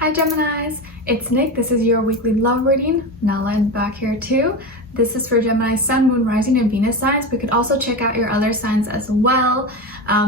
Hi Geminis, it's Nick. This is your weekly love reading. Nala in the back here too. This is for Gemini, Sun, Moon, Rising, and Venus signs. We could also check out your other signs as well.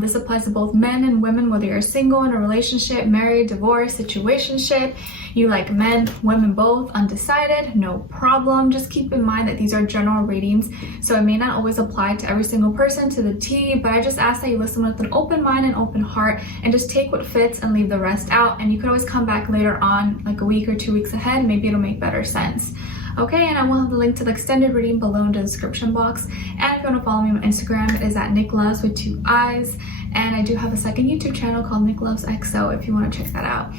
This applies to both men and women, whether you're single, in a relationship, married, divorced, situationship, you like men, women both, undecided, no problem. Just keep in mind that these are general readings, so it may not always apply to every single person to the T, but I just ask that you listen with an open mind and open heart and just take what fits and leave the rest out. And you could always come back later on, like a week or 2 weeks ahead, maybe it'll make better sense. Okay, and I will have the link to the extended reading below in the description box. And if you want to follow me on Instagram, it is at Nicloves with 2 eyes. And I do have a second YouTube channel called Nicloves XO if you want to check that out.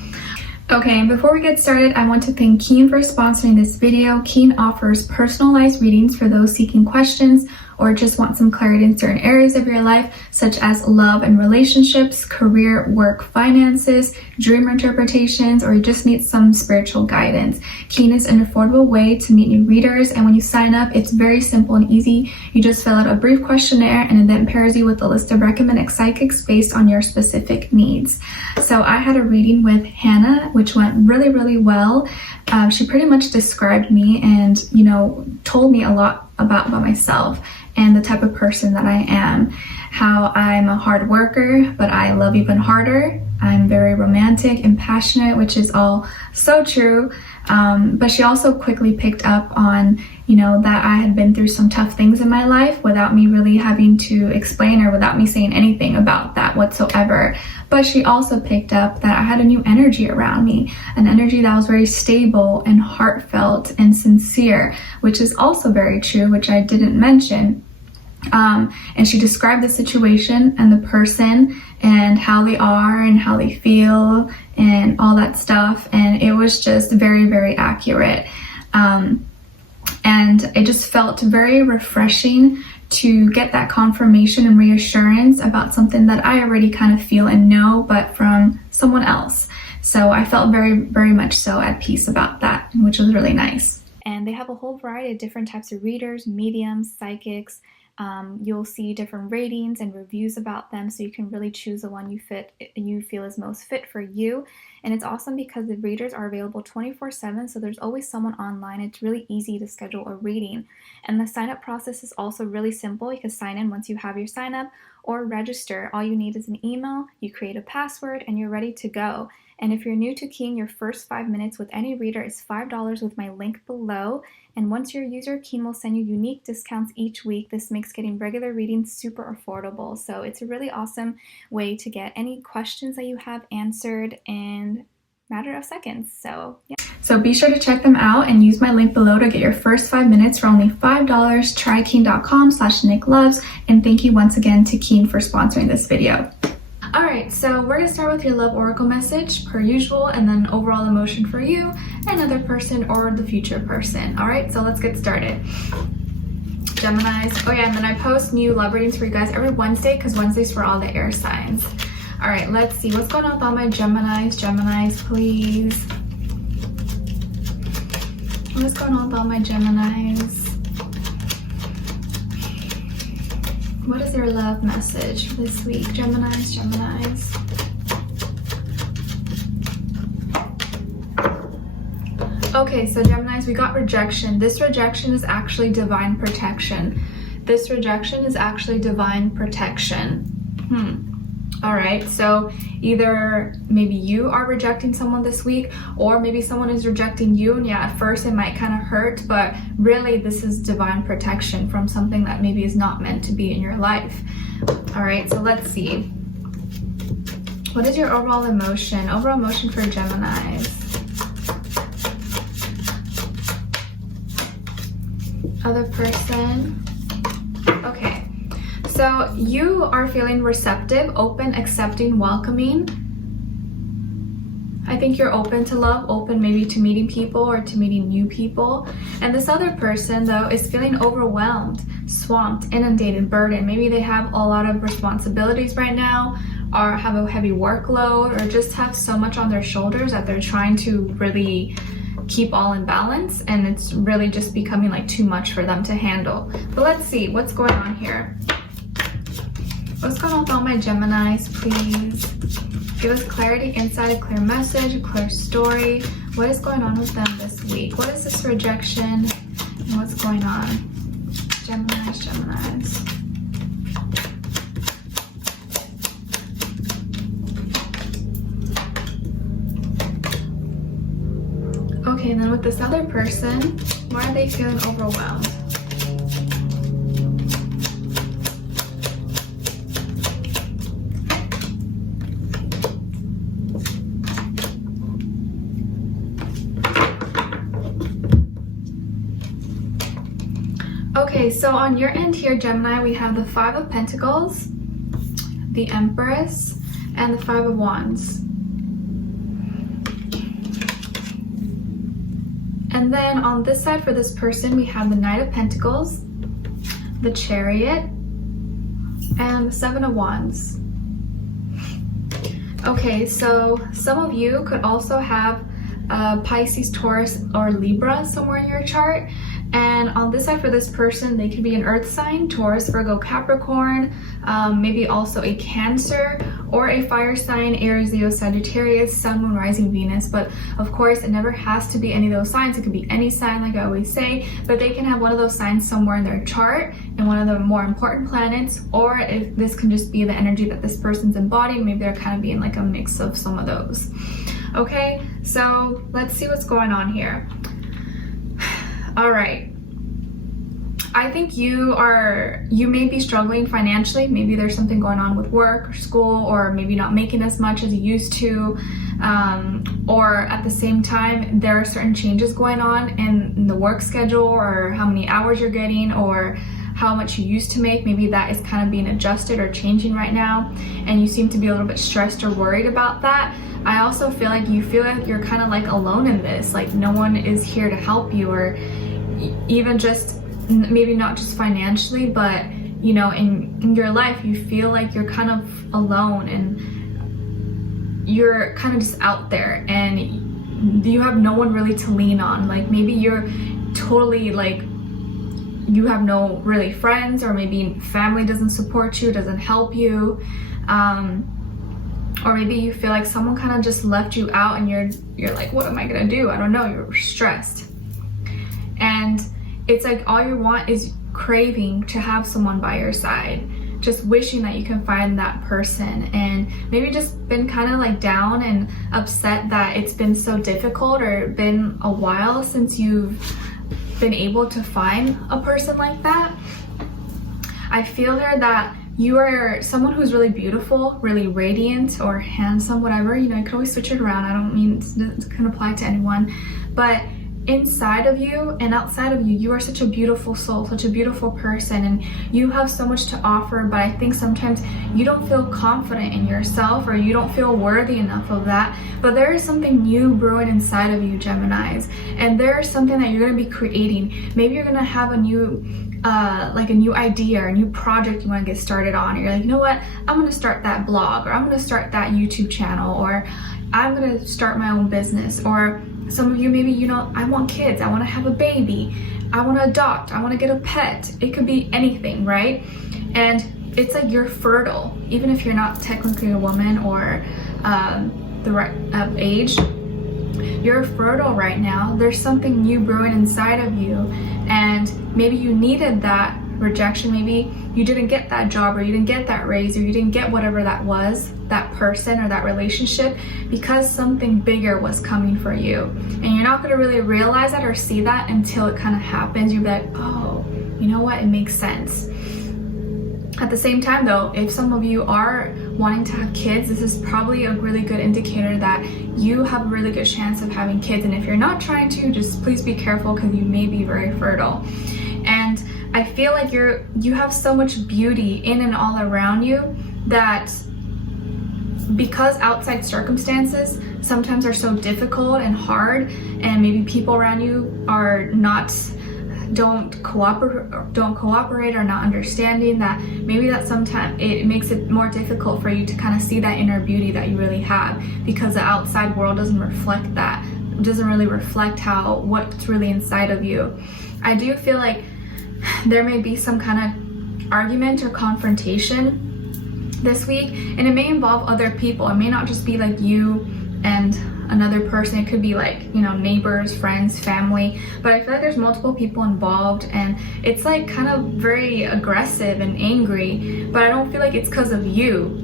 Okay, and before we get started, I want to thank Keen for sponsoring this video. Keen offers personalized readings for those seeking questions or just want some clarity in certain areas of your life, such as love and relationships, career, work, finances, dream interpretations, or you just need some spiritual guidance. Keen is an affordable way to meet new readers, and when you sign up, it's very simple and easy. You just fill out a brief questionnaire, and it then pairs you with a list of recommended psychics based on your specific needs. So I had a reading with Hannah, which went really, really well. She pretty much described me and, told me a lot about myself and the type of person that I am, how I'm a hard worker, but I love even harder. I'm very romantic and passionate, which is all so true. But she also quickly picked up on, that I had been through some tough things in my life without me really having to explain or without me saying anything about that whatsoever. But she also picked up that I had a new energy around me, an energy that was very stable and heartfelt and sincere, which is also very true, which I didn't mention. And she described the situation and the person and how they are and how they feel and all that stuff. And it was just very, very accurate. And it just felt very refreshing to get that confirmation and reassurance about something that I already kind of feel and know, but from someone else. So I felt very, very much so at peace about that, which was really nice. And they have a whole variety of different types of readers, mediums, psychics. You'll see different ratings and reviews about them, so you can really choose the one you feel is most fit for you. And it's awesome because the readers are available 24/7, so there's always someone online. It's really easy to schedule a reading. And the sign-up process is also really simple. You can sign in once you have your sign-up or register. All you need is an email, you create a password, and you're ready to go. And if you're new to Keen, your first 5 minutes with any reader is $5 with my link below. And once you're a user, Keen will send you unique discounts each week. This makes getting regular readings super affordable. So it's a really awesome way to get any questions that you have answered in a matter of seconds. So yeah. So be sure to check them out and use my link below to get your first 5 minutes for only $5. Try keen.com/nickloves. And thank you once again to Keen for sponsoring this video. Alright, so we're going to start with your love oracle message per usual, and then overall emotion for you, another person, or the future person. Alright, so let's get started. Geminis. Oh yeah, and then I post new love readings for you guys every Wednesday, because Wednesday's for all the air signs. Alright, let's see. What's going on with all my Geminis? Geminis, please. What's going on with all my Geminis? What is your love message this week? Geminis, Geminis. Okay, so Geminis, we got rejection. This rejection is actually divine protection. This rejection is actually divine protection. Alright, so either maybe you are rejecting someone this week, or maybe someone is rejecting you, and yeah, at first it might kind of hurt, but really this is divine protection from something that maybe is not meant to be in your life. Alright, so let's see. What is your overall emotion? Overall emotion for Geminis. Other person. Okay. So you are feeling receptive, open, accepting, welcoming. I think you're open to love, open maybe to meeting people or to meeting new people. And this other person though is feeling overwhelmed, swamped, inundated, burdened. Maybe they have a lot of responsibilities right now, or have a heavy workload, or just have so much on their shoulders that they're trying to really keep all in balance, and it's really just becoming like too much for them to handle. But let's see what's going on here. What's going on with all my Geminis, please? Give us clarity, insight, a clear message, a clear story. What is going on with them this week? What is this rejection and what's going on? Geminis. Okay, and then with this other person, why are they feeling overwhelmed? Okay, so on your end here, Gemini, we have the Five of Pentacles, the Empress, and the Five of Wands. And then on this side for this person, we have the Knight of Pentacles, the Chariot, and the Seven of Wands. Okay, so some of you could also have Pisces, Taurus, or Libra somewhere in your chart. And on this side for this person, they could be an earth sign, Taurus, Virgo, Capricorn, maybe also a Cancer, or a fire sign, Aries, Leo, Sagittarius, Sun, Moon, Rising, Venus. But of course, it never has to be any of those signs. It could be any sign, like I always say, but they can have one of those signs somewhere in their chart and one of the more important planets, or if this can just be the energy that this person's embodying, maybe they're kind of being like a mix of some of those. Okay, so let's see what's going on here. All right, I think you may be struggling financially. Maybe there's something going on with work or school, or maybe not making as much as you used to, or at the same time there are certain changes going on in the work schedule, or how many hours you're getting, or how much you used to make. Maybe that is kind of being adjusted or changing right now, and you seem to be a little bit stressed or worried about that. I also feel like you're kind of like alone in this, like no one is here to help you, or even just maybe not just financially, but you know, in your life you feel like you're kind of alone and you're kind of just out there and you have no one really to lean on. Like maybe you're totally like, you have no really friends, or maybe family doesn't support you, doesn't help you, or maybe you feel like someone kind of just left you out and you're like, what am I gonna do? I don't know. You're stressed. And it's like all you want is craving to have someone by your side, just wishing that you can find that person, and maybe just been kind of like down and upset that it's been so difficult, or been a while since you've been able to find a person like that. I feel here that you are someone who's really beautiful, really radiant, or handsome, whatever, you know, you can always switch it around. I don't mean it can apply to anyone, but inside of you and outside of you, you are such a beautiful soul, such a beautiful person, and you have so much to offer. But I think sometimes you don't feel confident in yourself, or you don't feel worthy enough of that. But there is something new brewing inside of you, Geminis, and there is something that you're going to be creating. Maybe you're going to have a new like a new idea or a new project you want to get started on. You're like, you know what, I'm going to start that blog, or I'm going to start that YouTube channel, or I'm going to start my own business. Or some of you, maybe, you know, I want kids, I want to have a baby, I want to adopt, I want to get a pet. It could be anything, right? And it's like you're fertile, even if you're not technically a woman or the right age. You're fertile right now. There's something new brewing inside of you, and maybe you needed that rejection. Maybe you didn't get that job, or you didn't get that raise, or you didn't get whatever that was, that person or that relationship, because something bigger was coming for you. And you're not going to really realize that or see that until it kind of happens. You'll be like, oh, you know what, it makes sense. At the same time though, if some of you are wanting to have kids, this is probably a really good indicator that you have a really good chance of having kids. And if you're not trying to, just please be careful, because you may be very fertile. And I feel like you have so much beauty in and all around you, that because outside circumstances sometimes are so difficult and hard, and maybe people around you are don't cooperate or not understanding, that maybe that sometimes it makes it more difficult for you to kind of see that inner beauty that you really have, because the outside world doesn't reflect that, doesn't really reflect what's really inside of you. I do feel like there may be some kind of argument or confrontation this week, and it may involve other people. It may not just be like you and another person. It could be like, you know, neighbors, friends, family, but I feel like there's multiple people involved, and it's like kind of very aggressive and angry, but I don't feel like it's because of you.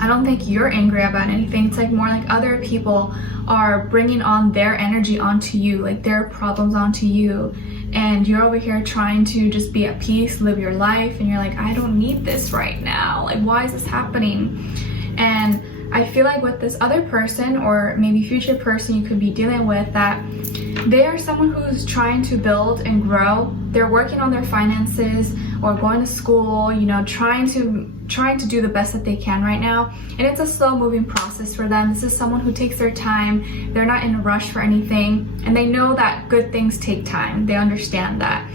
I don't think you're angry about anything. It's like more like other people are bringing on their energy onto you, like their problems onto you, and you're over here trying to just be at peace, live your life, and you're like, I don't need this right now. Like, why is this happening? And I feel like with this other person, or maybe future person you could be dealing with, that they are someone who's trying to build and grow. They're working on their finances or going to school, you know, trying to do the best that they can right now. And it's a slow moving process for them. This is someone who takes their time. They're not in a rush for anything, and they know that good things take time. They understand that.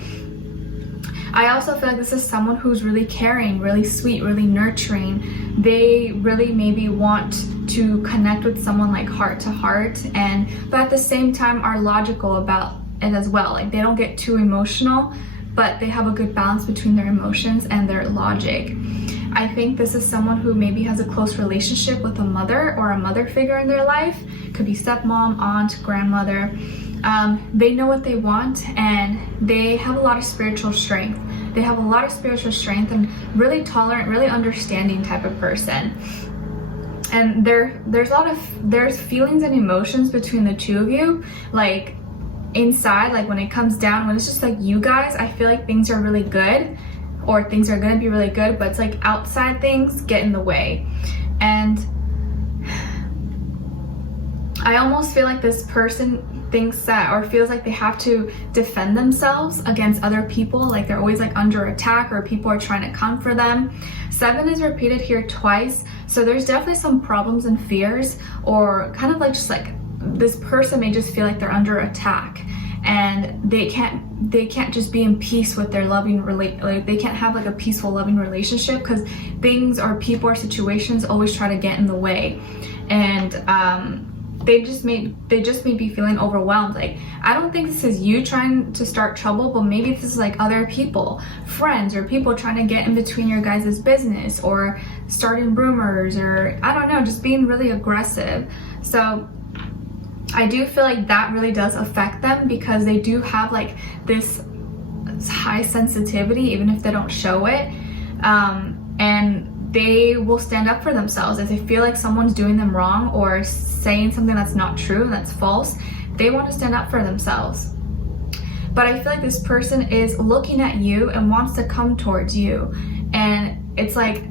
I also feel like this is someone who's really caring, really sweet, really nurturing. They really maybe want to connect with someone like heart to heart, but at the same time are logical about it as well. Like, they don't get too emotional, but they have a good balance between their emotions and their logic. I think this is someone who maybe has a close relationship with a mother or a mother figure in their life. Could be stepmom, aunt, grandmother. They know what they want, and they have a lot of spiritual strength. They have a lot of spiritual strength and really tolerant, really understanding type of person. And there's feelings and emotions between the two of you. Like, inside, like when it comes down, when it's just like you guys, I feel like things are really good, or things are gonna be really good, but it's like outside things get in the way. And I almost feel like this person thinks that, or feels like they have to defend themselves against other people, like they're always like under attack, or people are trying to come for them. 7 is repeated here twice, so there's definitely some problems and fears, or kind of like just like this person may just feel like they're under attack, and they can't just be in peace with their like they can't have like a peaceful loving relationship, because things or people or situations always try to get in the way. And they just may be feeling overwhelmed. Like, I don't think this is you trying to start trouble, but maybe this is like other people, friends, or people trying to get in between your guys' business, or starting rumors, or I don't know, just being really aggressive. So I do feel like that really does affect them, because they do have like this high sensitivity, even if they don't show it. And they will stand up for themselves. If they feel like someone's doing them wrong or saying something that's not true, that's false, they want to stand up for themselves. But I feel like this person is looking at you and wants to come towards you. And it's like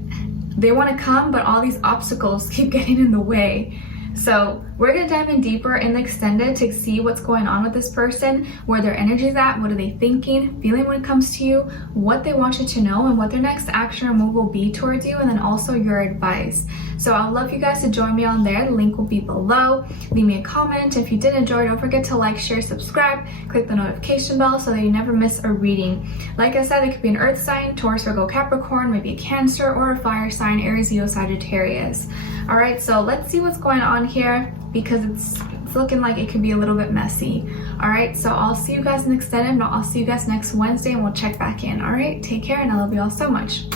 they want to come, but all these obstacles keep getting in the way. So we're going to dive in deeper in the extended to see what's going on with this person, where their energy is at, what are they thinking, feeling when it comes to you, what they want you to know, and what their next action or move will be towards you, and then also your advice. So I'd love you guys to join me on there. The link will be below. Leave me a comment. If you did enjoy, don't forget to like, share, subscribe, click the notification bell so that you never miss a reading. Like I said, it could be an earth sign, Taurus, Virgo, Capricorn, maybe a Cancer, or a fire sign, Aries, Leo, Sagittarius. All right, so let's see what's going on here, because it's looking like it could be a little bit messy. All right, so I'll see you guys in the extended, and I'll see you guys next Wednesday, and we'll check back in. All right, take care, and I love you all so much.